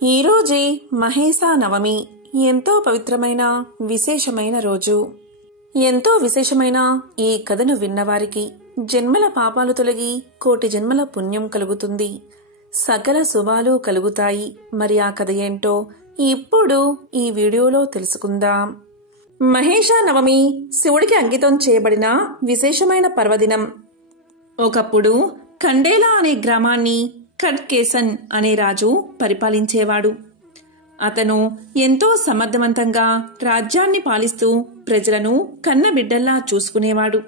ఈరోజే మహేసా నవమి. ఎంతో పవిత్రమైన విశేషమైన రోజు. ఎంతో విశేషమైన ఈ కథను విన్నవారికి జన్మల పాపాలు తొలగి కోటి జన్మల పుణ్యం కలుగుతుంది, సకల శుభాలు కలుగుతాయి. మరి ఆ కథ ఏంటో ఇప్పుడు ఈ వీడియోలో తెలుసుకుందాం. మహేసా నవమి శివుడికి అంకితం చేయబడిన విశేషమైన పర్వదినం. ఒకప్పుడు ఖండేలా అనే గ్రామాన్ని ఖడ్కేసన్ అనే రాజు పరిపాలించేవాడు. అతను ఎంతో సమర్థవంతంగా రాజ్యాన్ని పాలిస్తూ ప్రజలను కన్నబిడ్డల్లా చూసుకునేవాడు.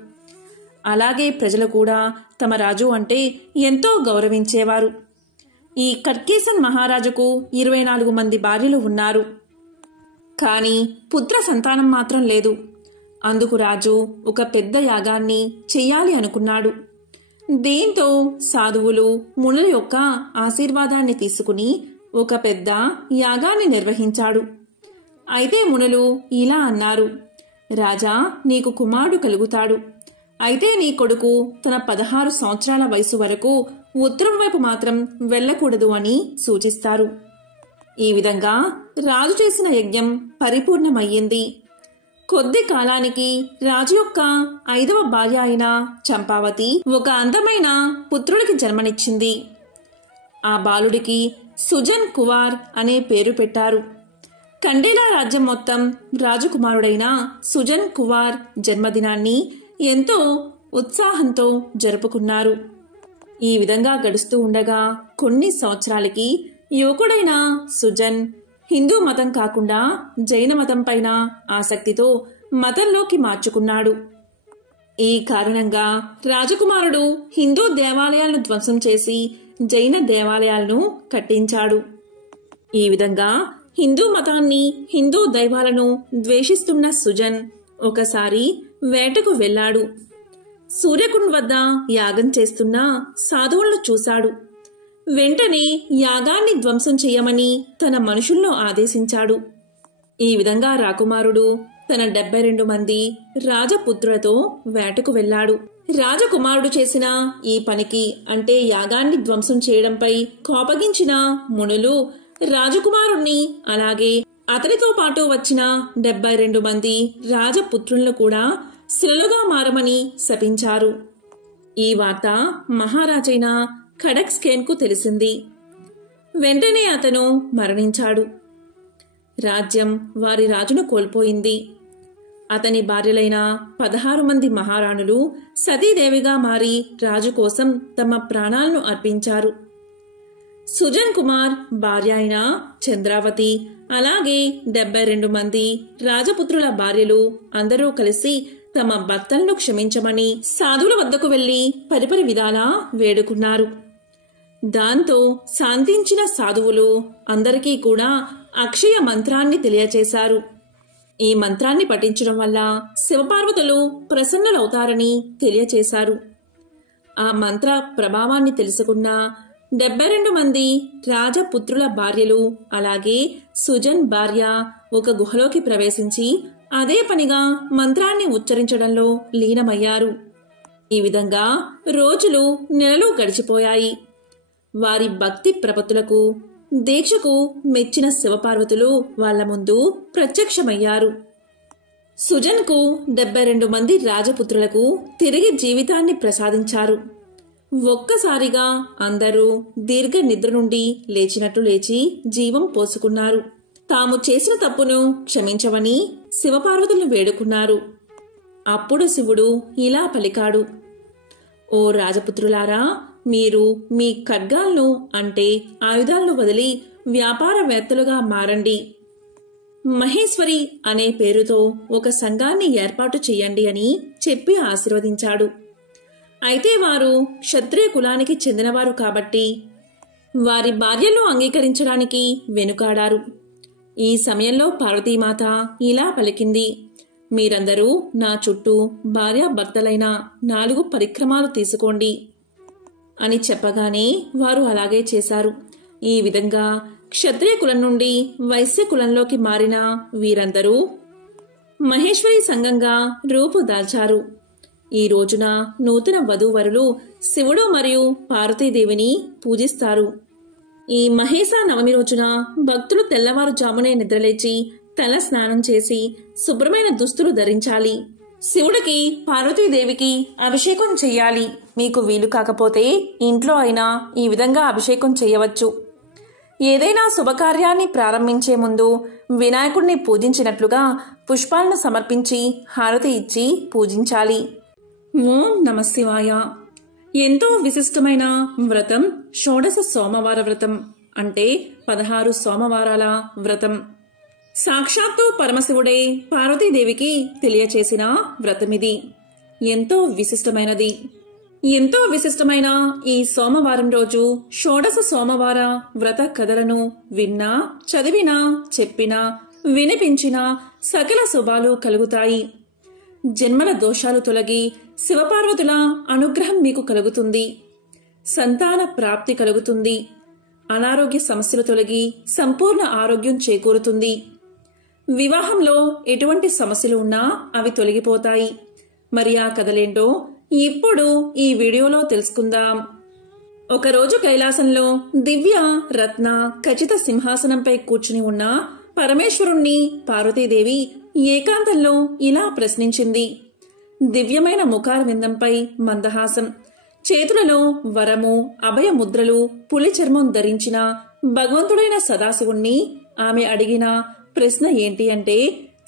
అలాగే ప్రజలు కూడా తమ రాజు అంటే ఎంతో గౌరవించేవారు. ఈ ఖడ్కేసన్ మహారాజుకు 24 మంది భార్యలు ఉన్నారు. కానీ పుత్ర సంతానం మాత్రం లేదు. అందుకు రాజు ఒక పెద్ద యాగాన్ని చెయ్యాలి అనుకున్నాడు. దీంతో సాధువులు మునుల యొక్క ఆశీర్వాదాన్ని తీసుకుని ఒక పెద్ద యాగాన్ని నిర్వహించాడు. అయితే మునులు ఇలా అన్నారు, రాజా, నీకు కుమారుడు కలుగుతాడు. అయితే నీ కొడుకు తన 16 సంవత్సరాల వయసు వరకు ఉత్తరం వైపు మాత్రం వెళ్లకూడదు అని సూచిస్తారు. ఈ విధంగా రాజు చేసిన యజ్ఞం పరిపూర్ణమయ్యింది. కొద్ది కాలానికి రాజు యొక్క 5వ భార్య అయిన చంపావతి ఒక అందమైన పుత్రుడికి జన్మనిచ్చింది. ఆ బాలుడికి సుజన్ కువార్ అనే పేరు పెట్టారు. ఖండేలా రాజ్యం మొత్తం రాజకుమారుడైన సుజన్ కువార్ జన్మదినాన్ని ఎంతో ఉత్సాహంతో జరుపుకున్నారు. ఈ విధంగా గడుస్తూ ఉండగా కొన్ని సంవత్సరాలకి యువకుడైన సుజన్ హిందూ మతం కాకుండా జైన మతం పైన ఆసక్తితో మతంలోకి మార్చుకున్నాడు. ఈ కారణంగా రాజకుమారుడు హిందూ దేవాలయాలను ధ్వంసం చేసి జైన దేవాలయాలను కట్టించాడు. ఈ విధంగా హిందూ మతాన్ని, హిందూ దైవాలను ద్వేషిస్తున్న సుజన్ ఒకసారి వేటకు వెళ్లాడు. సూర్యకుండ్ వద్ద యాగం చేస్తున్న సాధువులను చూశాడు. వెంటనే యాగాన్ని ధ్వంసం చేయమని తన మనుషుల్లో ఆదేశించాడు. ఈ విధంగా రాకుమారుడు తన 72 మంది రాజపుత్రులతో వేటకు వెళ్లాడు. రాజకుమారుడు చేసిన ఈ పనికి అంటే యాగాన్ని ధ్వంసం చేయడంపై కోపగించిన మునులు రాజకుమారుణ్ణి అలాగే అతనితో పాటు వచ్చిన 72 మంది రాజపుత్రులను కూడా శిలలుగా మారమని శపించారు. ఈ వార్త మహారాజైన ఖడ్కేసన్కు తెలిసింది. వెంటనే అతను మరణించాడు. రాజ్యం వారి రాజును కోల్పోయింది. అతని భార్యలైన 16 మంది మహారాణులు సతీదేవిగా మారి రాజు కోసం తమ ప్రాణాలను అర్పించారు. సుజన్ కుమార్ భార్య అయిన చంద్రావతి అలాగే 72 మంది రాజపుత్రుల భార్యలు అందరూ కలిసి తమ భర్తలను క్షమించమని సాధువుల వద్దకు వెళ్లి పరిపరి విధాలా వేడుకున్నారు. దాంతో శాంతించిన సాధువులు అందరికీ కూడా అక్షయ మంత్రాన్ని తెలియచేశారు. ఈ మంత్రాన్ని పఠించడం వల్ల శివపార్వతులు ప్రసన్నులవుతారని తెలియచేశారు. ఆ మంత్ర ప్రభావాన్ని తెలుసుకున్న 72 మంది రాజపుత్రుల భార్యలు అలాగే సుజన్ భార్య ఒక గుహలోకి ప్రవేశించి అదే పనిగా మంత్రాన్ని ఉచ్చరించడంలో లీనమయ్యారు. ఈ విధంగా రోజులు నెలలు గడిచిపోయాయి. వారి భక్తి ప్రపత్తులకు దీక్షకు మెచ్చిన శివపార్వతులు వాళ్ల ముందు ప్రత్యక్షమయ్యారు. సుజన్కు 72 మంది రాజపుత్రులకు తిరిగి జీవితాన్ని ప్రసాదించారు. ఒక్కసారిగా అందరూ దీర్ఘ నిద్ర నుండి లేచినట్లు లేచి జీవం పోసుకున్నారు. తాము చేసిన తప్పును క్షమించమని శివపార్వతులను వేడుకున్నారు. అప్పుడు శివుడు ఇలా పలికాడు, ఓ రాజపుత్రులారా, మీరు మీ ఖడ్గాలను అంటే ఆయుధాలను వదిలి వ్యాపారవేత్తలుగా మారండి. మహేశ్వరి అనే పేరుతో ఒక సంఘాన్ని ఏర్పాటు చెయ్యండి అని చెప్పి ఆశీర్వదించాడు. అయితే వారు క్షత్రియ కులానికి చెందినవారు కాబట్టి వారి భార్యలను అంగీకరించడానికి వెనుకాడారు. ఈ సమయంలో పార్వతీమాత ఇలా పలికింది, మీరందరూ నా చుట్టూ భార్యాభర్తలైన 4 పరిక్రమాలు తీసుకోండి అని చెప్పగానే వారు అలాగే చేశారు. ఈ విధంగా క్షత్రియ కులం నుండి వైశ్య కులంలోకి మారిన వీరందరూ మహేశ్వరి సంఘంగా రూపుదాల్చారు. ఈ రోజున నూతన వధూవరులు శివుడు మరియు పార్వతీదేవిని పూజిస్తారు. ఈ మహేస నవమి రోజున భక్తులు తెల్లవారుజామునే నిద్రలేచి తల స్నానం చేసి శుభ్రమైన దుస్తులు ధరించాలి. శివుడికి పార్వతీదేవికి అభిషేకం చెయ్యాలి. మీకు వీలు కాకపోతే ఇంట్లో అయినా ఈ విధంగా అభిషేకం చేయవచ్చు. ఏదైనా శుభకార్యాన్ని ప్రారంభించే ముందు వినాయకుడిని పూజించినట్లుగా పుష్పాలను సమర్పించి హారతి ఇచ్చి పూజించాలి. ఓం నమ శివాయ. ఎంతో విశిష్టమైన వ్రతం షోడశ సోమవార వ్రతం, అంటే 16 సోమవారాల వ్రతం. సాక్షాత్తు పరమశివుడే పార్వతీదేవికి తెలియచేసిన వ్రతమిది. ఎంతో విశిష్టమైనది. ఎంతో విశిష్టమైన ఈ సోమవారం రోజు షోడశ సోమవార వ్రత కథలను విన్నా, చదివినా, చెప్పినా, వినిపించినా సకల శుభాలు కలుగుతాయి. జన్మల దోషాలు తొలగి శివపార్వతుల అనుగ్రహం మీకు కలుగుతుంది. సంతాన ప్రాప్తి కలుగుతుంది. అనారోగ్య సమస్యలు తొలగి సంపూర్ణ ఆరోగ్యం చేకూరుతుంది. వివాహంలో ఎటువంటి సమస్యలు ఉన్నా అవి తొలగిపోతాయి. మరి ఆ కథలేంటో ఇప్పుడు ఈ వీడియోలో తెలుసుకుందాం. ఒకరోజు కైలాసంలో దివ్య రత్న ఖచ్చిత సింహాసనంపై కూర్చుని ఉన్న పరమేశ్వరుణ్ణి పార్వతీదేవి ఏకాంతంలో ఇలా ప్రశ్నించింది. దివ్యమైన ముఖారవిందంపై మందహాసం, చేతులలో వరము, అభయ ముద్రలు, పులి చర్మం ధరించిన భగవంతుడైన సదాశివుణ్ణి ఆమె అడిగిన ప్రశ్న ఏంటి అంటే,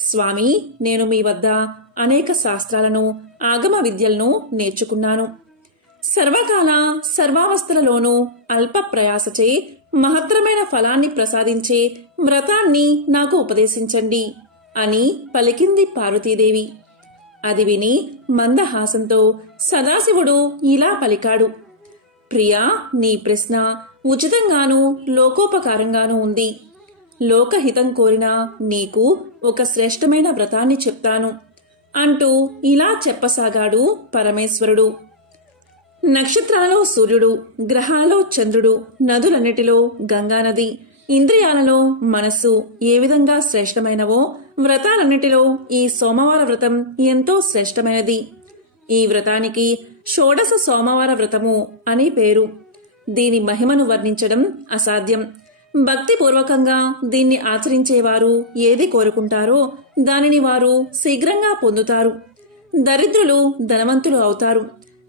స్వామి, నేను మీ వద్ద అనేక శాస్త్రాలను, ఆగమ విద్యలను నేర్చుకున్నాను. సర్వకాల సర్వావస్థలలోనూ అల్ప ప్రయాసచే మహత్తరమైన ఫలాన్ని ప్రసాదించే వ్రతాన్ని నాకు ఉపదేశించండి అని పలికింది పార్వతీదేవి. అది విని మందహాసంతో సదాశివుడు ఇలా పలికాడు. ప్రియా, నీ ప్రశ్న ఉచితంగానూ లోకోపకారంగానూ ఉంది. లోకహితం కోరిన నీకు ఒక శ్రేష్టమైన వ్రతాన్ని చెప్తాను అంటూ ఇలా చెప్పసాగాడు పరమేశ్వరుడు. నక్షత్రాలలో సూర్యుడు, గ్రహాలలో చంద్రుడు, నదులన్నిటిలో గంగానది, ఇంద్రియాలలో మనస్సు ఏ విధంగా శ్రేష్టమైనవో వ్రతాలన్నిటిలో ఈ సోమవార వ్రతం ఎంతో శ్రేష్టమైనది. ఈ వ్రతానికి షోడశ సోమవార వ్రతము అని పేరు. దీని మహిమను వర్ణించడం అసాధ్యం. భక్తిపూర్వకంగా దీన్ని ఆచరించేవారు ఏది కోరుకుంటారో దానిని వారు శీఘ్రంగా పొందుతారు. దరిద్రులు ధనవంతులు అవుతారు.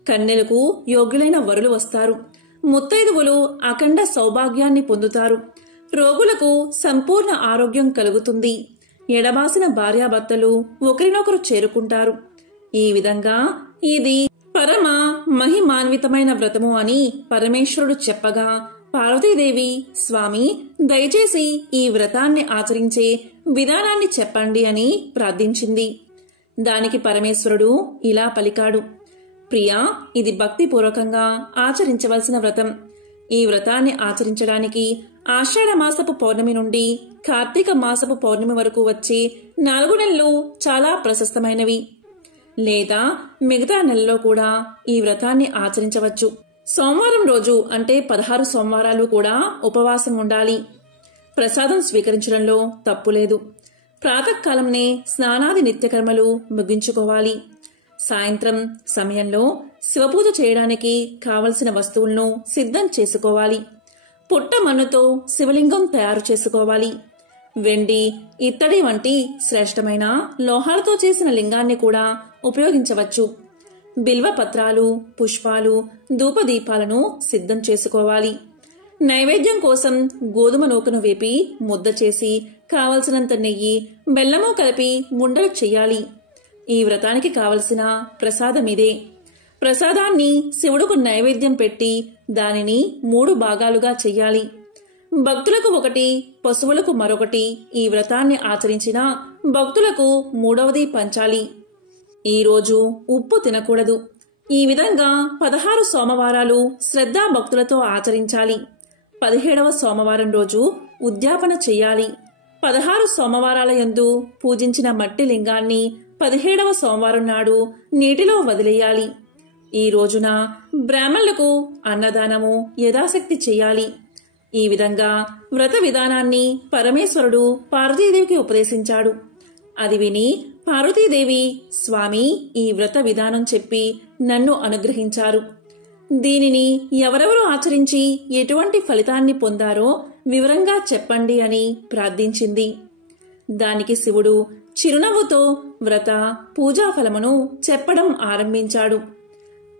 కన్యలకు యోగ్యులైన వరులు వస్తారు. ముత్తైదువులు అఖండ సౌభాగ్యాన్ని పొందుతారు. రోగులకు సంపూర్ణ ఆరోగ్యం కలుగుతుంది. ఎడబాసిన భార్యాభర్తలు ఒకరినొకరు చేరుకుంటారు. ఈ విధంగా ఇది పరమ మహిమాన్వితమైన వ్రతము అని పరమేశ్వరుడు చెప్పగా పార్వతీదేవి, స్వామి, దయచేసి ఈ వ్రతాన్ని ఆచరించే విధానాన్ని చెప్పండి అని ప్రార్థించింది. దానికి పరమేశ్వరుడు ఇలా పలికాడు. ప్రియా, ఇది భక్తిపూర్వకంగా ఆచరించవలసిన వ్రతం. ఈ వ్రతాన్ని ఆచరించడానికి ఆషాఢ మాసపు పౌర్ణమి నుండి కార్తీక మాసపు పౌర్ణమి వరకు వచ్చే 4 నెలలు చాలా ప్రశస్తమైనవి. లేదా మిగతా నెలలో కూడా ఈ వ్రతాన్ని ఆచరించవచ్చు. సోమవారం రోజు అంటే 16 సోమవారాలు కూడా ఉపవాసం ఉండాలి. ప్రసాదం స్వీకరించడంలో తప్పులేదు. ప్రాతకాలంనే స్నానాది నిత్యకర్మలు ముగించుకోవాలి. సాయంత్రం సమయంలో శివపూజ చేయడానికి కావలసిన వస్తువులను సిద్ధం చేసుకోవాలి. పుట్ట మన్నుతో శివలింగం తయారు చేసుకోవాలి. వెండి, ఇత్తడి వంటి శ్రేష్టమైన లోహాలతో చేసిన లింగాన్ని కూడా ఉపయోగించవచ్చు. బిల్వపత్రాలు, పుష్పాలు, ధూపదీపాలను సిద్ధం చేసుకోవాలి. నైవేద్యం కోసం గోధుమ నూకను వేపి ముద్ద చేసి కావలసినంత నెయ్యి, బెల్లము కలిపి ఉండలు చెయ్యాలి. ఈ వ్రతానికి కావలసిన ప్రసాదమిదే. ప్రసాదాన్ని శివుడుకు నైవేద్యం పెట్టి దానిని 3 భాగాలుగా చెయ్యాలి. భక్తులకు ఒకటి, పశువులకు మరొకటి. ఈ వ్రతాన్ని ఆచరించిన భక్తులకు 3వది పంచాలి. ఈరోజు ఉప్పు తినకూడదు. ఈ విధంగా 16 సోమవారాలు శ్రద్ధా భక్తులతో ఆచరించాలి. 17వ సోమవారం రోజు ఉద్యాపన చెయ్యాలి. 16 సోమవారాల యందు పూజించిన మట్టి లింగాన్ని 17వ సోమవారం నాడు నీటిలో వదిలేయాలి. ఈ రోజున బ్రాహ్మణులకు అన్నదానము యథాశక్తి చెయ్యాలి. ఈ విధంగా వ్రత విధానాన్ని పరమేశ్వరుడు పార్వతీదేవికి ఉపదేశించాడు. అది విని పార్వతీదేవి, స్వామి, ఈ వ్రత విధానం చెప్పి నన్ను అనుగ్రహించారు. దీనిని ఎవరెవరు ఆచరించి ఎటువంటి ఫలితాన్ని పొందారో వివరంగా చెప్పండి అని ప్రార్థించింది. దానికి శివుడు చిరునవ్వుతో వ్రత పూజా ఫలమును చెప్పడం ఆరంభించాడు.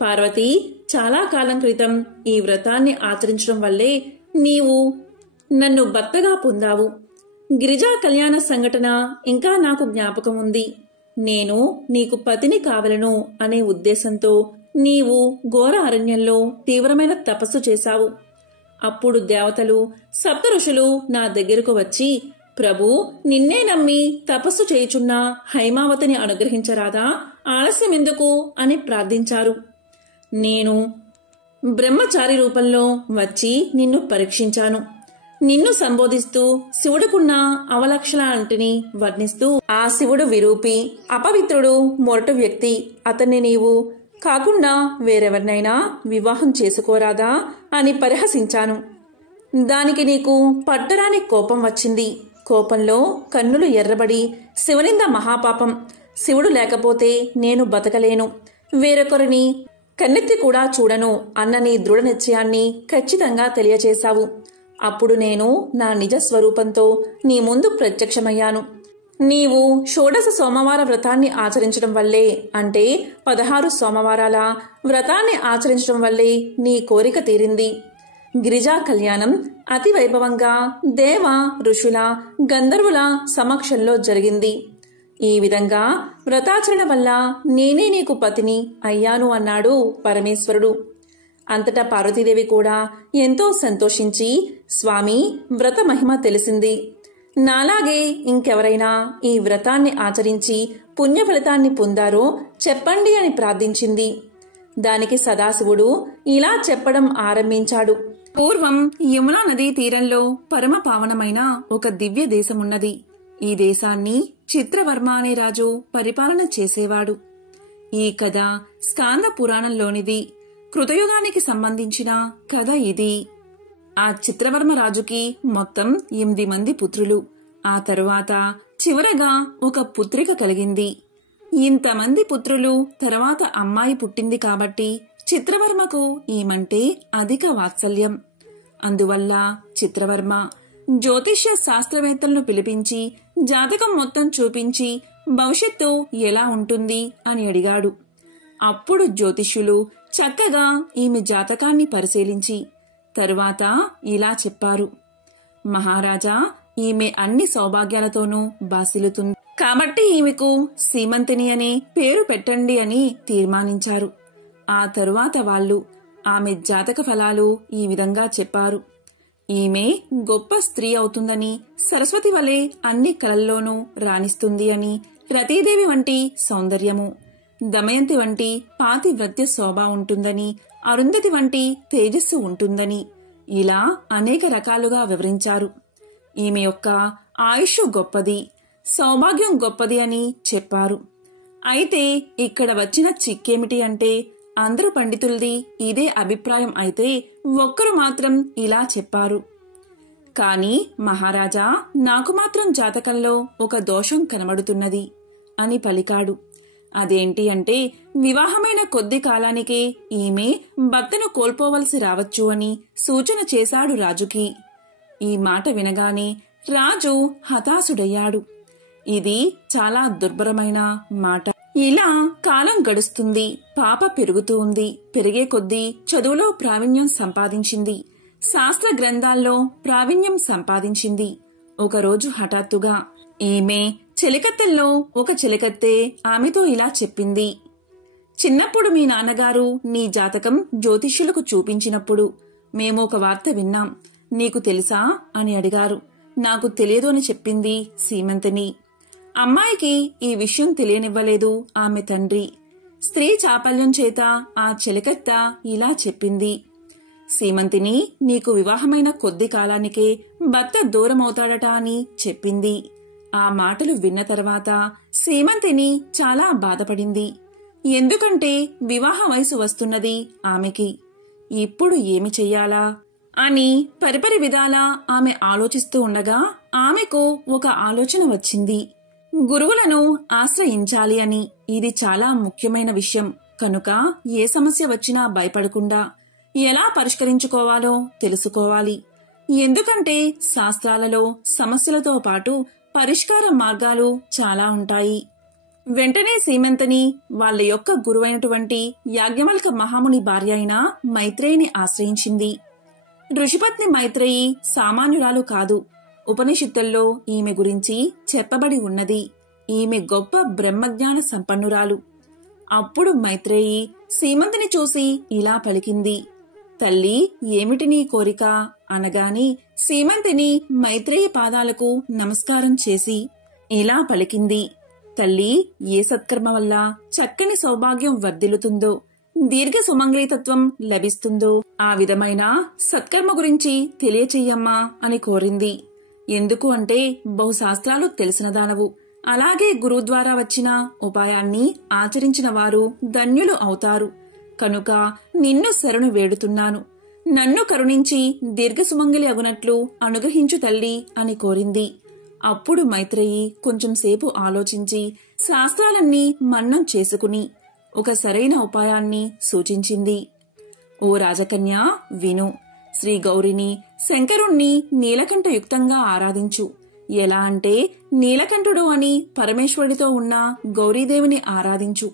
పార్వతి, చాలా కాలం క్రితం ఈ వ్రతాన్ని ఆచరించడం వల్లే నీవు నన్ను భర్తగా పొందావు. గిరిజా కళ్యాణ సంఘటన ఇంకా నాకు జ్ఞాపకం ఉంది. నేను నీకు పతిని కావలను అనే ఉద్దేశంతో నీవు ఘోర అరణ్యంలో తీవ్రమైన తపస్సు చేశావు. అప్పుడు దేవతలు, సప్త ఋషులు నా దగ్గరకు వచ్చి, ప్రభు, నిన్నే నమ్మి తపస్సు చేయుచున్న హైమావతిని అనుగ్రహించరాదా, ఆలస్యమెందుకు అని ప్రార్థించారు. నేను బ్రహ్మచారి రూపంలో వచ్చి నిన్ను పరీక్షించాను. నిన్ను సంబోధిస్తూ శివుడుకున్న అవలక్షణాలంటిని వర్ణిస్తూ, ఆ శివుడు విరూపి, అపవిత్రుడు, మొరటు వ్యక్తి. అతన్ని నీవు కాకుండా వేరెవరినైనా వివాహం చేసుకోరాదా అని పరిహసించాను. దానికి నీకు పట్టరాని కోపం వచ్చింది. కోపంలో కన్నులు ఎర్రబడి, శివనింద మహాపాపం, శివుడు లేకపోతే నేను బతకలేను, వేరొకరిని కన్నెత్తి కూడా చూడను అన్న నీ దృఢ నిశ్చయాన్ని ఖచ్చితంగా తెలియచేశావు. అప్పుడు నేను నా నిజ స్వరూపంతో నీ ముందు ప్రత్యక్షమయ్యాను. నీవు షోడశ సోమవార వ్రతాన్ని ఆచరించడం వల్లే, అంటే 16 సోమవారాల వ్రతాన్ని ఆచరించడం వల్లే నీ కోరిక తీరింది. గిరిజా కళ్యాణం అతి వైభవంగా దేవ, ఋషుల, గంధర్వుల సమక్షంలో జరిగింది. ఈ విధంగా వ్రతాచరణ వల్ల నేనే నీకు పతిని అయ్యాను అన్నాడు పరమేశ్వరుడు. అంతటా పార్వతీదేవి కూడా ఎంతో సంతోషించి, స్వామి, వ్రత మహిమ తెలిసింది. నాలాగే ఇంకెవరైనా ఈ వ్రతాన్ని ఆచరించి పుణ్య ఫలితాన్ని పొందారో చెప్పండి అని ప్రార్థించింది. దానికి సదాశివుడు ఇలా చెప్పడం ఆరంభించాడు. పూర్వం యమునా నదీ తీరంలో పరమ పావనమైన ఒక దివ్య దేశమున్నది. ఈ దేశాన్ని చిత్రవర్మ అనే రాజు పరిపాలన చేసేవాడు. ఈ కథ స్కాంద పురాణంలోనిది. కృతయుగానికి సంబంధించిన కథ ఇది. ఆ చిత్రవర్మ రాజుకి మొత్తం 8 మంది పుత్రులు. ఆ తరువాత చివరగా ఒక పుత్రిక కలిగింది. ఇంతమంది పుత్రులు తర్వాత అమ్మాయి పుట్టింది కాబట్టి చిత్రవర్మకు ఈమంటే అధిక వాత్సల్యం. అందువల్ల చిత్రవర్మ జ్యోతిష్య శాస్త్రవేత్తలను పిలిపించి జాతకం మొత్తం చూపించి భవిష్యత్తు ఎలా ఉంటుంది అని అడిగాడు. అప్పుడు జ్యోతిష్యులు చక్కగా ఈమె జాతకాన్ని పరిశీలించి తరువాత ఇలా చెప్పారు. మహారాజా, ఈమె అన్ని సౌభాగ్యాలతోనూ బాసిల్లుతుంది కాబట్టి ఈమెకు సీమంతిని అనే పేరు పెట్టండి అని తీర్మానించారు. ఆ తరువాత వాళ్ళు ఆమె జాతక ఫలాలు ఈ విధంగా చెప్పారు. ఈమె గొప్ప స్త్రీ అవుతుందని, సరస్వతి వలె అన్ని కళల్లోనూ రాణిస్తుంది అని, రతీదేవి వంటి సౌందర్యము, దమయంతి వంటి పాతివ్రత్య శోభ ఉంటుందని, అరుంధతి వంటి తేజస్సు ఉంటుందని ఇలా అనేక రకాలుగా వివరించారు. ఈమె యొక్క ఆయుష్ గొప్పది, సౌభాగ్యం గొప్పది అని చెప్పారు. అయితే ఇక్కడ వచ్చిన చిక్కేమిటి అంటే అందరూ పండితులది ఇదే అభిప్రాయం అయితే ఒక్కరు మాత్రం ఇలా చెప్పారు. కాని మహారాజా, నాకు మాత్రం జాతకంలో ఒక దోషం కనబడుతున్నది అని పలికాడు. అదేంటి అంటే వివాహమైన కొద్ది కాలానికే ఈమె భర్తను కోల్పోవలసి రావచ్చు అని సూచన చేశాడు రాజుకి. ఈ మాట వినగానే రాజు హతాశుడయ్యాడు. ఇది చాలా దుర్భరమైన మాట. ఇలా కాలం గడుస్తుంది. పాప పెరుగుతూ ఉంది. పెరిగే కొద్దీ చదువులో ప్రావీణ్యం సంపాదించింది. శాస్త్ర గ్రంథాల్లో ప్రావీణ్యం సంపాదించింది. ఒకరోజు హఠాత్తుగా ఈమె చెలికత్తెల్లో ఒక చెలికత్తె ఆమెతో ఇలా చెప్పింది. చిన్నప్పుడు మీ నాన్నగారు నీ జాతకం జ్యోతిష్యులకు చూపించినప్పుడు మేము ఒక వార్త విన్నాం. నీకు తెలుసా అని అడిగారు. నాకు తెలియదు అని చెప్పింది సీమంతిని. అమ్మాయికి ఈ విషయం తెలియనివ్వలేదు ఆమె తండ్రి. స్త్రీ చాపల్యం చేత ఆ చెలికత్త ఇలా చెప్పింది. సీమంతిని, నీకు వివాహమైన కొద్ది కాలానికే భర్త దూరమవుతాడట అని చెప్పింది. ఆ మాటలు విన్న తర్వాత సీమంతిని చాలా బాధపడింది. ఎందుకంటే వివాహ వయసు వస్తున్నది ఆమెకి. ఇప్పుడు ఏమి చెయ్యాలా అని పరిపరి విధాలా ఆమె ఆలోచిస్తూ ఉండగా ఆమెకు ఒక ఆలోచన వచ్చింది. గురువులను ఆశ్రయించాలి అని. ఇది చాలా ముఖ్యమైన విషయం కనుక ఏ సమస్య వచ్చినా భయపడకుండా ఎలా పరిష్కరించుకోవాలో తెలుసుకోవాలి. ఎందుకంటే శాస్త్రాలలో సమస్యలతో పాటు పరిష్కార మార్గాలు చాలా ఉంటాయి. వెంటనే సీమంతిని వాళ్ళ యొక్క గురువైనటువంటి యాజ్ఞవల్క మహాముని భార్య అయిన మైత్రేయిని ఆశ్రయించింది. ఋషిపత్ని మైత్రేయి సామాన్యురాలు కాదు. ఉపనిషత్తుల్లో ఈమె గురించి చెప్పబడి ఉన్నది. ఈమె గొప్ప బ్రహ్మజ్ఞాన సంపన్నురాలు. అప్పుడు మైత్రేయి సీమంతిని చూసి ఇలా పలికింది, తల్లి, ఏమిటి నీ కోరిక అనగాని సీమంతిని మైత్రేయి పాదాలకు నమస్కారం చేసి ఇలా పలికింది, తల్లి, ఏ సత్కర్మ వల్ల చక్కని సౌభాగ్యం వర్ధిల్లుతుందో, దీర్ఘ సుమంగళితత్వం లభిస్తుందో ఆ విధమైన సత్కర్మ గురించి తెలియచెయ్యమ్మా అని కోరింది. ఎందుకు అంటే బహుశాస్త్రాలు తెలిసిన దానవు, అలాగే గురువు ద్వారా వచ్చిన ఉపాయాన్ని ఆచరించిన వారు ధన్యులు అవుతారు. కనుక నిన్ను శరణు వేడుతున్నాను. నన్ను కరుణించి దీర్ఘసుమంగళి అగునట్లు అనుగ్రహించు తల్లి అని కోరింది. అప్పుడు మైత్రేయి కొంచెం సేపు ఆలోచించి శాస్త్రాలన్నీ మన్నం చేసుకుని ఒక సరైన ఉపాయాన్ని సూచించింది. ఓ రాజకన్యా, విను. శ్రీ గౌరిని, శంకరుణ్ణి నీలకంఠయుక్తంగా ఆరాధించు. ఎలా అంటే నీలకంఠుడు అని పరమేశ్వరుడితో ఉన్న గౌరీదేవిని ఆరాధించు.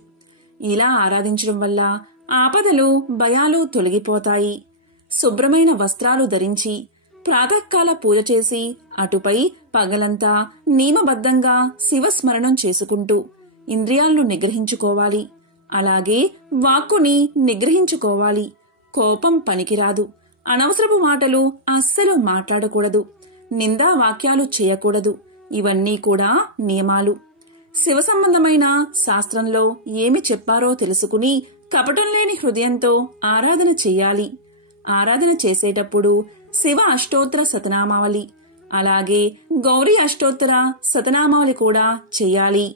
ఇలా ఆరాధించడం వల్ల ఆపదలు, భయాలు తొలగిపోతాయి. శుభ్రమైన వస్త్రాలు ధరించి ప్రాతకాల పూజ చేసి అటుపై పగలంతా నియమబద్ధంగా శివస్మరణం చేసుకుంటూ ఇంద్రియాలను నిగ్రహించుకోవాలి. అలాగే వాక్కుని నిగ్రహించుకోవాలి. కోపం పనికిరాదు. అనవసరపు మాటలు అస్సలు మాట్లాడకూడదు. నిందా వాక్యాలు చేయకూడదు. ఇవన్నీ కూడా నియమాలు. శివ సంబంధమైన శాస్త్రంలో ఏమి చెప్పారో తెలుసుకుని కపటం లేని హృదయంతో ఆరాధన చెయ్యాలి. ఆరాధన చేసేటప్పుడు శివ అష్టోత్తర శతనామావళి, అలాగే గౌరీ అష్టోత్తర శతనామావళి కూడా చెయ్యాలి.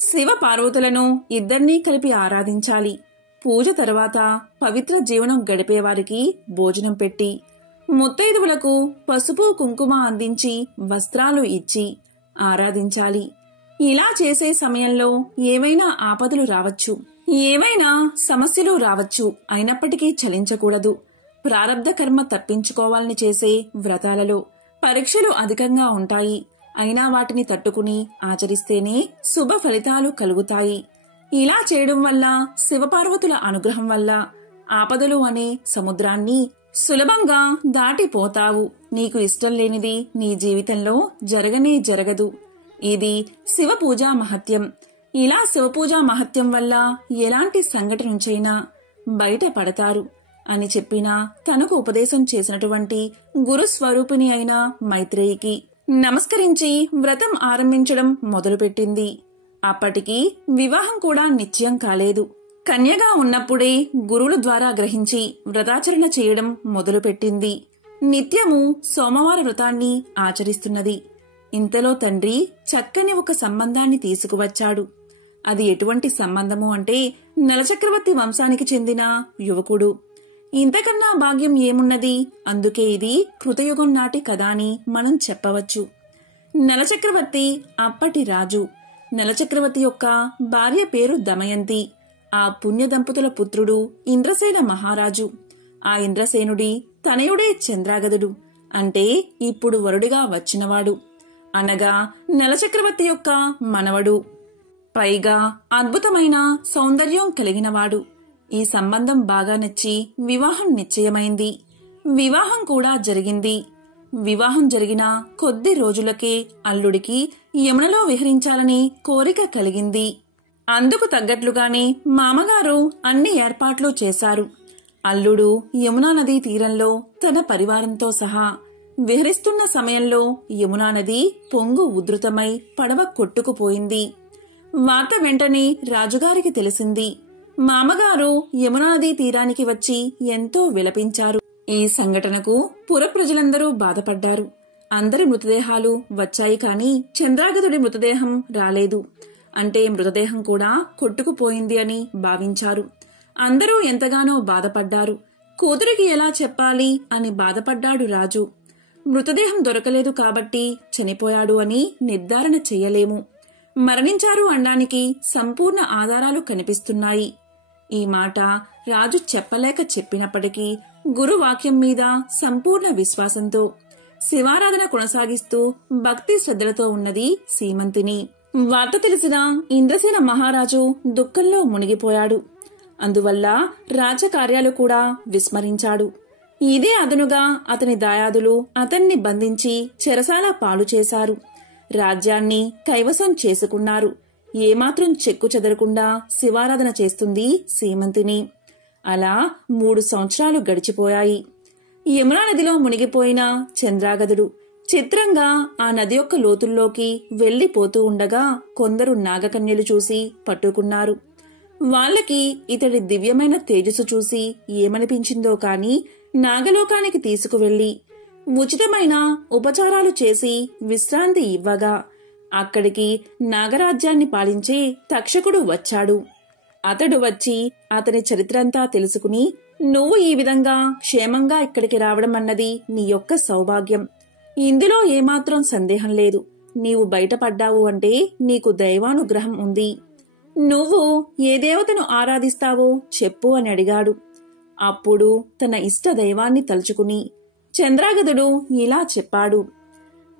శివ పార్వతులను ఇద్దరినీ కలిపి ఆరాధించాలి. పూజ తర్వాత పవిత్ర జీవనం గడిపేవారికి భోజనం పెట్టి ముత్తైదువులకు పసుపు కుంకుమ అందించి వస్త్రాలు ఇచ్చి ఆరాధించాలి. ఇలా చేసే సమయంలో ఏవైనా ఆపదలు రావచ్చు, ఏవైనా సమస్యలు రావచ్చు. అయినప్పటికీ చలించకూడదు. ప్రారబ్ధ కర్మ తప్పించుకోవాలని చేసే వ్రతాలలో పరీక్షలు అధికంగా ఉంటాయి. అయినా వాటిని తట్టుకుని ఆచరిస్తేనే శుభ ఫలితాలు కలుగుతాయి. ఇలా చేయడం వల్ల శివపార్వతుల అనుగ్రహం వల్ల ఆపదలు అనే సముద్రాన్ని సులభంగా దాటిపోతావు. నీకు ఇష్టం లేనిది నీ జీవితంలో జరగనే జరగదు. ఇది శివపూజా మహత్యం. ఇలా శివపూజా మహత్యం వల్ల ఎలాంటి సంఘటన నుంచైనా బయటపడతారు అని చెప్పిన తనకు ఉపదేశం చేసినటువంటి గురుస్వరూపిణి అయిన మైత్రేయికి నమస్కరించి వ్రతం ఆరంభించడం మొదలుపెట్టింది. అప్పటికి వివాహం కూడా నిశ్చయం కాలేదు. కన్యగా ఉన్నప్పుడే గురువుల ద్వారా గ్రహించి వ్రతాచరణ చేయడం మొదలుపెట్టింది. నిత్యము సోమవార వ్రతాన్ని ఆచరిస్తున్నది. ఇంతలో తండ్రి చక్కని ఒక సంబంధాన్ని తీసుకువచ్చాడు. అది ఎటువంటి సంబంధము అంటే నలచక్రవర్తి వంశానికి చెందిన యువకుడు. ఇంతకన్నా భాగ్యం ఏమున్నది? అందుకే ఇది కృతయుగం నాటి కథ అని మనం చెప్పవచ్చు. నలచక్రవర్తి అప్పటి రాజు. నలచక్రవర్తి యొక్క భార్య పేరు దమయంతి. ఆ పుణ్య దంపతుల పుత్రుడు ఇంద్రసేన మహారాజు. ఆ ఇంద్రసేనుడి తనయుడే చంద్రాగదుడు, అంటే ఇప్పుడు వరుడిగా వచ్చినవాడు, అనగా నలచక్రవర్తి యొక్క మనవడు. పైగా అద్భుతమైన సౌందర్యం కలిగినవాడు. ఈ సంబంధం బాగా నచ్చి వివాహం నిశ్చయమైంది. వివాహం కూడా జరిగింది. వివాహం జరిగిన కొద్ది రోజులకే అల్లుడికి యమునలో విహరించాలని కోరిక కలిగింది. అందుకు తగ్గట్లుగానే మామగారు అన్ని ఏర్పాట్లు చేశారు. అల్లుడు యమునా నదీ తీరంలో తన పరివారంతో సహా విహరిస్తున్న సమయంలో యమునా నది పొంగు ఉధృతమై పడవ కొట్టుకుపోయింది. వార్త వెంటనే రాజుగారికి తెలిసింది. మామగారు యమునా నదీ తీరానికి వచ్చి ఎంతో విలపించారు. ఈ సంఘటనకు పుర ప్రజలందరూ బాధపడ్డారు. అందరి మృతదేహాలు వచ్చాయి, కాని చంద్రాగదుడి మృతదేహం రాలేదు. అంటే మృతదేహం కూడా కొట్టుకుపోయింది అని భావించారు. అందరూ ఎంతగానో బాధపడ్డారు. కూతురికి ఎలా చెప్పాలి అని బాధపడ్డాడు రాజు. మృతదేహం దొరకలేదు కాబట్టి చనిపోయాడు అని నిర్ధారణ చెయ్యలేము. మరణించారు అనడానికి సంపూర్ణ ఆధారాలు కనిపిస్తున్నాయి. ఈ మాట రాజు చెప్పలేక చెప్పినప్పటికీ గురువాక్యం మీద సంపూర్ణ విశ్వాసంతో శివారాధన కొనసాగిస్తూ భక్తి శ్రద్ధలతో ఉన్నది సీమంతిని. వార్త తెలిసిన ఇంద్రసేన మహారాజు దుఃఖంలో మునిగిపోయాడు. అందువల్ల రాజకార్యాలు కూడా విస్మరించాడు. ఇదే అదనుగా అతని దాయాదులు అతన్ని బంధించి చెరసాల పాలు చేశారు. రాజ్యాన్ని కైవసం చేసుకున్నారు. ఏమాత్రం చెక్కు చెదరకుండా శివారాధన చేస్తుంది సీమంతిని. అలా 3 సంవత్సరాలు గడిచిపోయాయి. యమునా నదిలో మునిగిపోయిన చంద్రాగదుడు చిత్రంగా ఆ నది యొక్క లోతుల్లోకి వెళ్లిపోతూ ఉండగా కొందరు నాగకన్యలు చూసి పట్టుకున్నారు. వాళ్లకి ఇతడి దివ్యమైన తేజస్సు చూసి ఏమనిపించిందో కాని నాగలోకానికి తీసుకువెళ్లి ఉచితమైన ఉపచారాలు చేసి విశ్రాంతి ఇవ్వగా అక్కడికి నాగరాజ్యాన్ని పాలించే తక్షకుడు వచ్చాడు. అతడు వచ్చి అతని చరిత్రంతా తెలుసుకుని, నువ్వు ఈ విధంగా క్షేమంగా ఇక్కడికి రావడం అన్నది నీ యొక్క సౌభాగ్యం. ఇందులో ఏమాత్రం సందేహం లేదు. నీవు బయటపడ్డావు అంటే నీకు దైవానుగ్రహం ఉంది. నువ్వు ఏ దేవతను ఆరాధిస్తావో చెప్పు అని అడిగాడు. అప్పుడు తన ఇష్ట దైవాన్ని తలుచుకుని చంద్రాగదుడు ఇలా చెప్పాడు.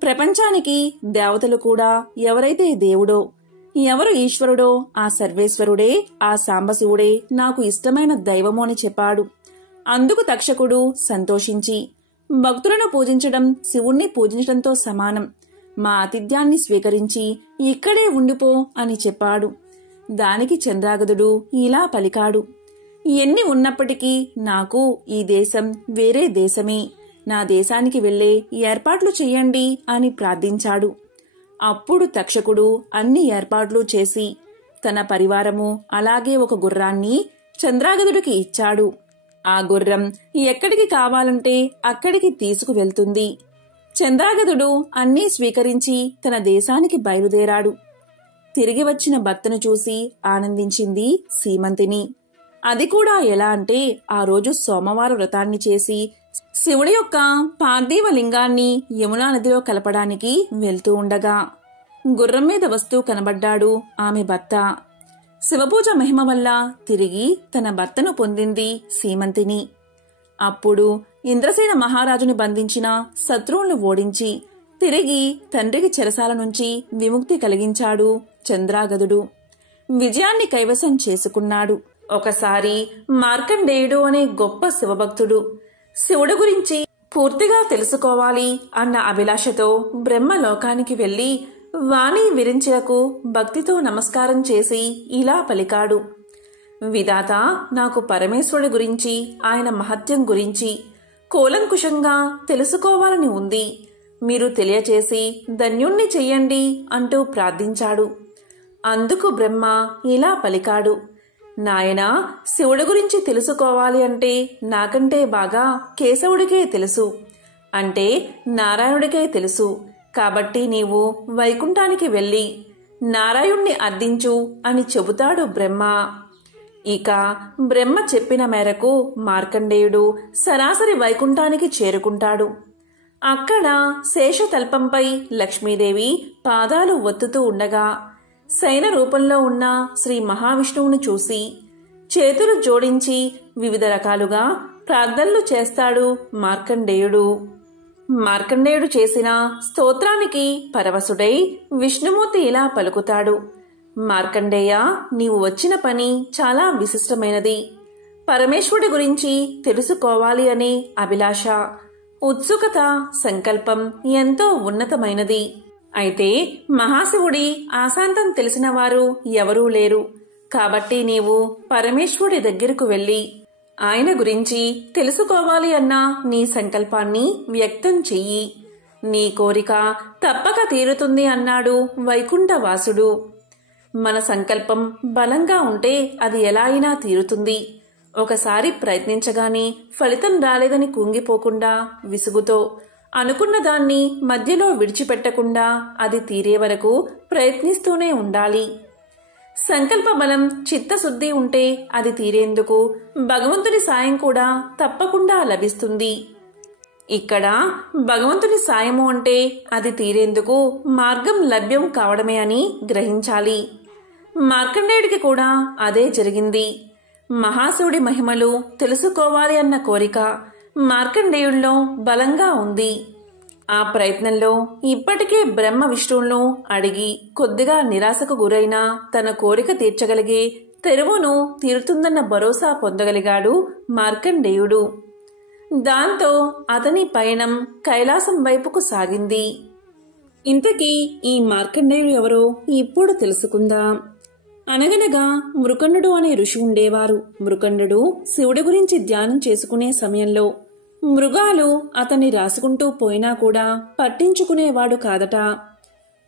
ప్రపంచానికి దేవతలు కూడా ఎవరైతే దేవుడో, ఎవరు ఈశ్వరుడో ఆ సర్వేశ్వరుడే, ఆ సాంబశివుడే నాకు ఇష్టమైన దైవము అని చెప్పాడు. అందుకు తక్షకుడు సంతోషించి, భక్తులను పూజించడం శివుణ్ణి పూజించడంతో సమానం. మా ఆతిథ్యాన్ని స్వీకరించి ఇక్కడే ఉండిపో అని చెప్పాడు. దానికి చంద్రాగదుడు ఇలా పలికాడు. ఎన్ని ఉన్నప్పటికీ నాకు ఈ దేశం వేరే దేశమే. నా దేశానికి వెళ్లే ఏర్పాట్లు చెయ్యండి అని ప్రార్థించాడు. అప్పుడు తక్షకుడు అన్ని ఏర్పాట్లు చేసి తన పరివారము అలాగే ఒక గుర్రాన్ని చంద్రాగదుడికి ఇచ్చాడు. ఆ గుర్రం ఎక్కడికి కావాలంటే అక్కడికి తీసుకువెళ్తుంది. చంద్రాగదుడు అన్నీ స్వీకరించి తన దేశానికి బయలుదేరాడు. తిరిగి వచ్చిన భర్తను చూసి ఆనందించింది సీమంతిని. అది కూడా ఎలా అంటే ఆ రోజు సోమవార వ్రతాన్ని చేసి శివుడి యొక్క పార్థివ లింగాన్ని యమునా నదిలో కలపడానికి వెళ్తూ ఉండగా గుర్రం మీద వస్తూ కనబడ్డాడు ఆమె భర్త. శివపూజ మహిమ వల్ల తిరిగి తన భర్తను పొందింది సీమంతిని. అప్పుడు ఇంద్రసేన మహారాజుని బంధించిన శత్రువులను ఓడించి తిరిగి తండ్రికి చెరసాల నుంచి విముక్తి కలిగించాడు చంద్రాగదుడు. విజయాన్ని కైవసం చేసుకున్నాడు. ఒకసారి మార్కండేయుడు అనే గొప్ప శివభక్తుడు శివుడు గురించి పూర్తిగా తెలుసుకోవాలి అన్న అభిలాషతో బ్రహ్మలోకానికి వెళ్లి వాణి విరించకు భక్తితో నమస్కారం చేసి ఇలా పలికాడు. విధాత, నాకు పరమేశ్వరుడి గురించి, ఆయన మహత్యం గురించి కూలంకుషంగా తెలుసుకోవాలని ఉంది. మీరు తెలియచేసి ధన్యుణ్ణి చెయ్యండి అంటూ ప్రార్థించాడు. అందుకు బ్రహ్మ ఇలా పలికాడు. నాయనా, శివుడి గురించి తెలుసుకోవాలి అంటే నాకంటే బాగా కేశవుడికే తెలుసు, అంటే నారాయణుడికే తెలుసు. కాబట్టి నీవు వైకుంఠానికి వెళ్ళి నారాయణ్ణి అర్థించు అని చెబుతాడు బ్రహ్మ. ఇక బ్రహ్మ చెప్పిన మేరకు మార్కండేయుడు సరాసరి వైకుంఠానికి చేరుకుంటాడు. అక్కడ శేషతల్పంపై లక్ష్మీదేవి పాదాలు ఒత్తుతూ ఉండగా శయన రూపంలో ఉన్న శ్రీ మహావిష్ణువును చూసి చేతులు జోడించి వివిధ రకాలుగా ప్రార్థనలు చేస్తాడు మార్కండేయుడు. మార్కండేయుడు చేసిన స్తోత్రానికి పరవశుడై విష్ణుమూర్తి ఇలా పలుకుతాడు. మార్కండేయ, నీవు వచ్చిన పని చాలా విశిష్టమైనది. పరమేశ్వరుడి గురించి తెలుసుకోవాలి అనే అభిలాష, ఉత్సుకత, సంకల్పం ఎంతో ఉన్నతమైనది. అయితే మహాశివుడి ఆశాంతం తెలిసిన వారు ఎవరూ లేరు. కాబట్టి నీవు పరమేశ్వరుడి దగ్గరకు వెళ్లి ఆయన గురించి తెలుసుకోవాలి అన్న నీ సంకల్పాన్ని వ్యక్తం చెయ్యి. నీ కోరిక తప్పక తీరుతుంది అన్నాడు వైకుంఠవాసుడు. మన సంకల్పం బలంగా ఉంటే అది ఎలా అయినా తీరుతుంది. ఒకసారి ప్రయత్నించగానే ఫలితం రాలేదని కుంగిపోకుండా విసుగుతో అనుకున్న దాన్ని మధ్యలో విడిచిపెట్టకుండా అది తీరే వరకు ప్రయత్నిస్తూనే ఉండాలి. సంకల్ప బలం, చిత్తశుద్ధి ఉంటే అది తీరేందుకు భగవంతుని సాయం కూడా తప్పకుండా లభిస్తుంది. ఇక్కడ భగవంతుని సాయము అంటే అది తీరేందుకు మార్గం లభ్యం కావడమే అని గ్రహించాలి. మార్కండేయుడికి కూడా అదే జరిగింది. మహాశివుడి మహిమలు తెలుసుకోవాలి అన్న కోరిక మార్కండేయుడిలో బలంగా ఉంది. ఆ ప్రయత్నంలో ఇప్పటికే బ్రహ్మ విష్ణువులను అడిగి కొద్దిగా నిరాశకు గురైన తన కోరిక తీర్చగలిగే తెరువును తీరుతుందన్న భరోసా పొందగలిగాడు మార్కండేయుడు. దాంతో అతని పయనం కైలాసం వైపుకు సాగింది. ఇంతకీ ఈ మార్కండేయుడు ఎవరో ఇప్పుడు తెలుసుకుందాం. అనగనగా మృకండు అనే ఋషి ఉండేవారు. మృకండు శివుడి గురించి ధ్యానం చేసుకునే సమయంలో మృగాలు అతన్ని రాసుకుంటూ పోయినా కూడా పట్టించుకునేవాడు కాదట.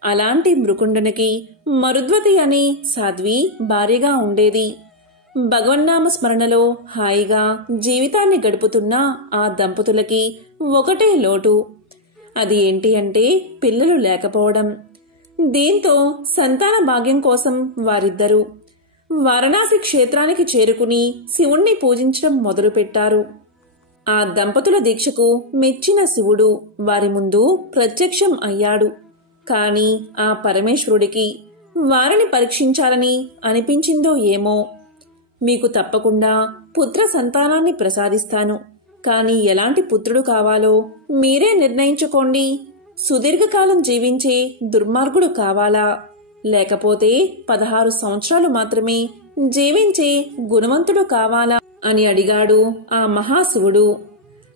అలాంటి మృకుండునికి మరుద్వతి అనే సాధ్వి భార్యగా ఉండేది. భగవన్నామ స్మరణలో హాయిగా జీవితాన్ని గడుపుతున్న ఆ దంపతులకి ఒకటే లోటు. అది ఏంటి అంటే పిల్లలు లేకపోవడం. దీంతో సంతాన భాగ్యం కోసం వారిద్దరూ వారణాసి క్షేత్రానికి చేరుకుని శివుణ్ణి పూజించడం మొదలుపెట్టారు. ఆ దంపతుల దీక్షకు మెచ్చిన శివుడు వారి ముందు ప్రత్యక్షం అయ్యాడు. కాని ఆ పరమేశ్వరుడికి వారిని పరీక్షించాలని అనిపించిందో ఏమో. మీకు తప్పకుండా పుత్ర సంతానాన్ని ప్రసాదిస్తాను. కాని ఎలాంటి పుత్రుడు కావాలో మీరే నిర్ణయించుకోండి. సుదీర్ఘకాలం జీవించే దుర్మార్గుడు కావాలా, లేకపోతే 16 సంవత్సరాలు మాత్రమే జీవించే గుణవంతుడు కావాలా అని అడిగాడు ఆ మహాశివుడు.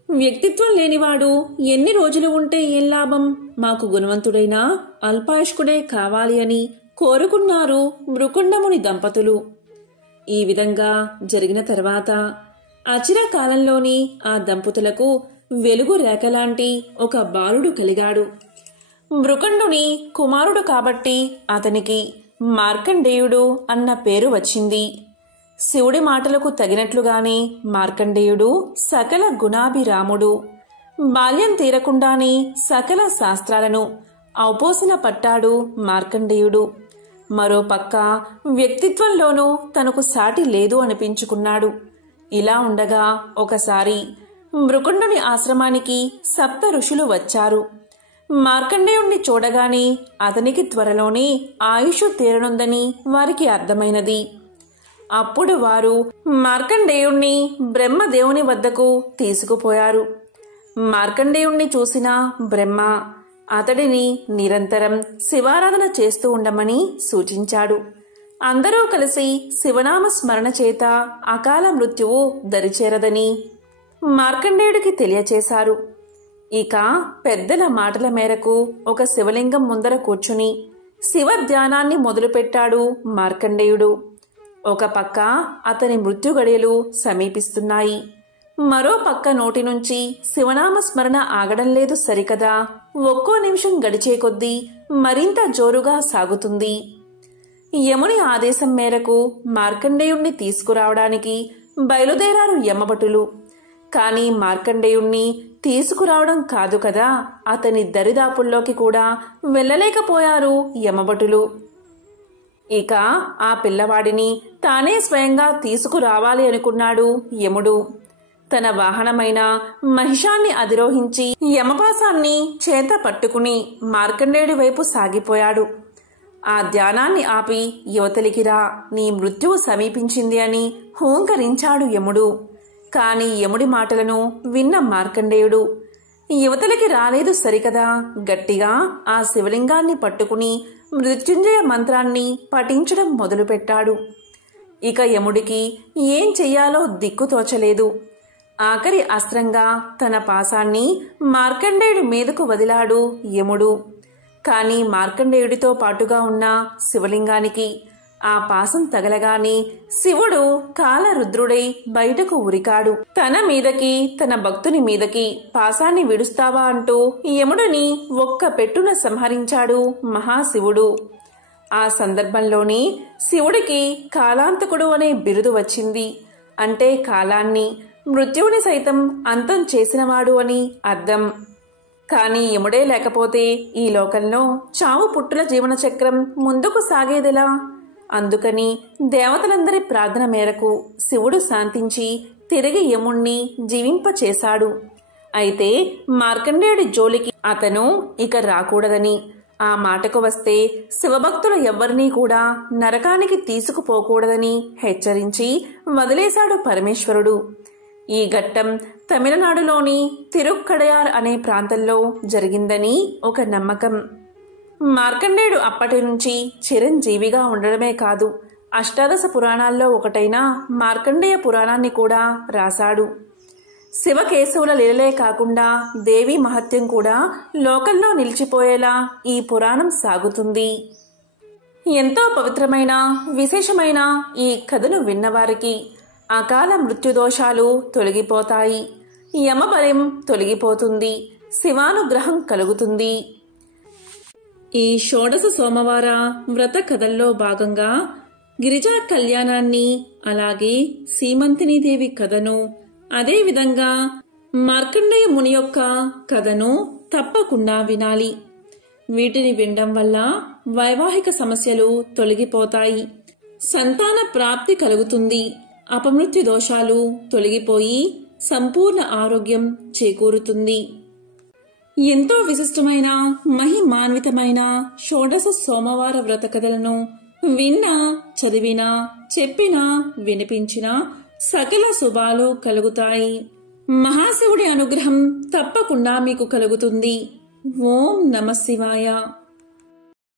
వ్యక్తిత్వం లేనివాడు ఎన్ని రోజులు ఉంటే ఏం లాభం? మాకు గుణవంతుడైనా అల్పాయుష్కుడే కావాలి అని కోరుకున్నారు మృకుండముని దంపతులు. ఈ విధంగా జరిగిన తర్వాత అచిర కాలంలోని ఆ దంపతులకు వెలుగు రేఖలాంటి ఒక బాలుడు కలిగాడు. మృకండుని కుమారుడు కాబట్టి అతనికి మార్కండేయుడు అన్న పేరు వచ్చింది. శివుడి మాటలకు తగినట్లుగానే మార్కండేయుడు సకల గుణాభిరాముడు. బాల్యం తీరకుండానే సకల శాస్త్రాలను ఔపోసన పట్టాడు మార్కండేయుడు. మరోపక్క వ్యక్తిత్వంలోనూ తనకు సాటి లేదు అనిపించుకున్నాడు. ఇలా ఉండగా ఒకసారి మృకుండుని ఆశ్రమానికి 7 ఋషులు వచ్చారు. మార్కండేయుణ్ణి చూడగానే అతనికి త్వరలోనే ఆయుష్ తీరనుందని వారికి అర్థమైనది. అప్పుడు వారు మార్కండేయుణ్ణి బ్రహ్మదేవుని వద్దకు తీసుకుపోయారు. మార్కండేయుణ్ణి చూసిన బ్రహ్మ అతడిని నిరంతరం శివారాధన చేస్తూ ఉండమని సూచించాడు. అందరూ కలిసి శివనామ స్మరణ చేత అకాల మృత్యువు దరిచేరదని మార్కండేయుడికి తెలియచేశారు. ఇక పెద్దల మాటల మేరకు ఒక శివలింగం ముందర కూర్చుని శివ ధ్యానాన్ని మొదలుపెట్టాడు మార్కండేయుడు. ఒక పక్క అతని మృత్యు గడియలు సమీపిస్తున్నాయి. మరో పక్క నోటి నుంచి శివనామ స్మరణ ఆగడం లేదు సరికదా. ఒక్కో నిమిషం గడిచే కొద్దీ మరింత జోరుగా సాగుతుంది. యముని ఆదేశం మేరకు మార్కండేయుణ్ణి తీసుకురావడానికి బయలుదేరారు యమభటులు. కాని మార్కండేయుణ్ణి తీసుకురావడం కాదు కదా, అతని దరిదాపుల్లోకి కూడా వెళ్ళలేకపోయారు యమభటులు. ఇక ఆ పిల్లవాడిని తానే స్వయంగా తీసుకురావాలి అనుకున్నాడు యముడు. తన వాహనమైన మహిషాన్ని అధిరోహించి యమపాసాన్ని చేత పట్టుకుని మార్కండేయుడి వైపు సాగిపోయాడు. ఆ ధ్యానాన్ని ఆపి యువతలికి రా, నీ మృత్యువు సమీపించింది అని హూంకరించాడు యముడు. కాని యముడి మాటలను విన్న మార్కండేయుడు యువతలకి రాలేదు సరికదా, గట్టిగా ఆ శివలింగాన్ని పట్టుకుని మృత్యుంజయ మంత్రాన్ని పఠించడం మొదలుపెట్టాడు. ఇక యముడికి ఏం చెయ్యాలో దిక్కుతోచలేదు. ఆఖరి అస్త్రంగా తన పాసాన్ని మార్కండేయుడి మీదకు వదిలాడు యముడు. కాని మార్కండేయుడితో పాటుగా ఉన్న శివలింగానికి ఆ పాసం తగలగానే శివుడు కాలరుద్రుడై బయటకు ఉరికాడు. తన మీదకి తన భక్తుని మీదకి పాసాన్ని విడుస్తావా అంటూ యముడిని ఒక్క పెట్టున సంహరించాడు మహాశివుడు. ఆ సందర్భంలోనే శివుడికి కాలాంతకుడు అనే బిరుదు వచ్చింది. అంటే కాలాన్ని మృత్యువుని సైతం అంతం చేసినవాడు అని అర్థం. కాని యముడే లేకపోతే ఈ లోకంలో చావు పుట్టుల జీవన చక్రం ముందుకు సాగేదెలా? అందుకని దేవతలందరి ప్రార్థన మేరకు శివుడు శాంతించి తిరిగి యముణ్ణి జీవింపచేశాడు. అయితే మార్కండేయుడి జోలికి అతను ఇక రాకూడదని ఆ మాటకు వస్తే శివభక్తులు ఎవ్వరినీ కూడా నరకానికి తీసుకుపోకూడదని హెచ్చరించి వదిలేశాడు పరమేశ్వరుడు. ఈ ఘట్టం తమిళనాడులోని తిరుక్కడయార్ అనే ప్రాంతంలో జరిగిందని ఒక నమ్మకం. మార్కండేయుడు అప్పటి నుంచి చిరంజీవిగా ఉండడమే కాదు, అష్టాదశ పురాణాల్లో ఒకటైన మార్కండేయ పురాణాన్ని కూడా రాశాడు. శివకేశవుల లీలలే కాకుండా దేవి మహత్యం కూడా లోకంలో నిలిచిపోయేలా ఈ పురాణం సాగుతుంది. ఎంతో పవిత్రమైన విశేషమైన ఈ కథను విన్నవారికి అకాల మృత్యుదోషాలు తొలగిపోతాయి, యమబలం తొలగిపోతుంది, శివానుగ్రహం కలుగుతుంది. ఈ షోడశ సోమవార వ్రత కథల్లో భాగంగా గిరిజా కళ్యాణాన్ని, అలాగే సీమంతినీదేవి కథను, అదేవిధంగా మార్కండేయ ముని యొక్క కథను తప్పకుండా వినాలి. వీటిని వినడం వల్ల వైవాహిక సమస్యలు తొలగిపోతాయి, సంతాన ప్రాప్తి కలుగుతుంది, అపమృత్యు దోషాలు తొలగిపోయి సంపూర్ణ ఆరోగ్యం చేకూరుతుంది. ఎంతో విశిష్టమైన మహిమాన్వితమైన షోడశ సోమవార వ్రత కథలను విన్నా, చదివినా, చెప్పినా, వినిపించినా సకల శుభాలు కలుగుతాయి. మహాశివుడి అనుగ్రహం తప్పకుండా మీకు కలుగుతుంది. ఓం నమః శివాయ.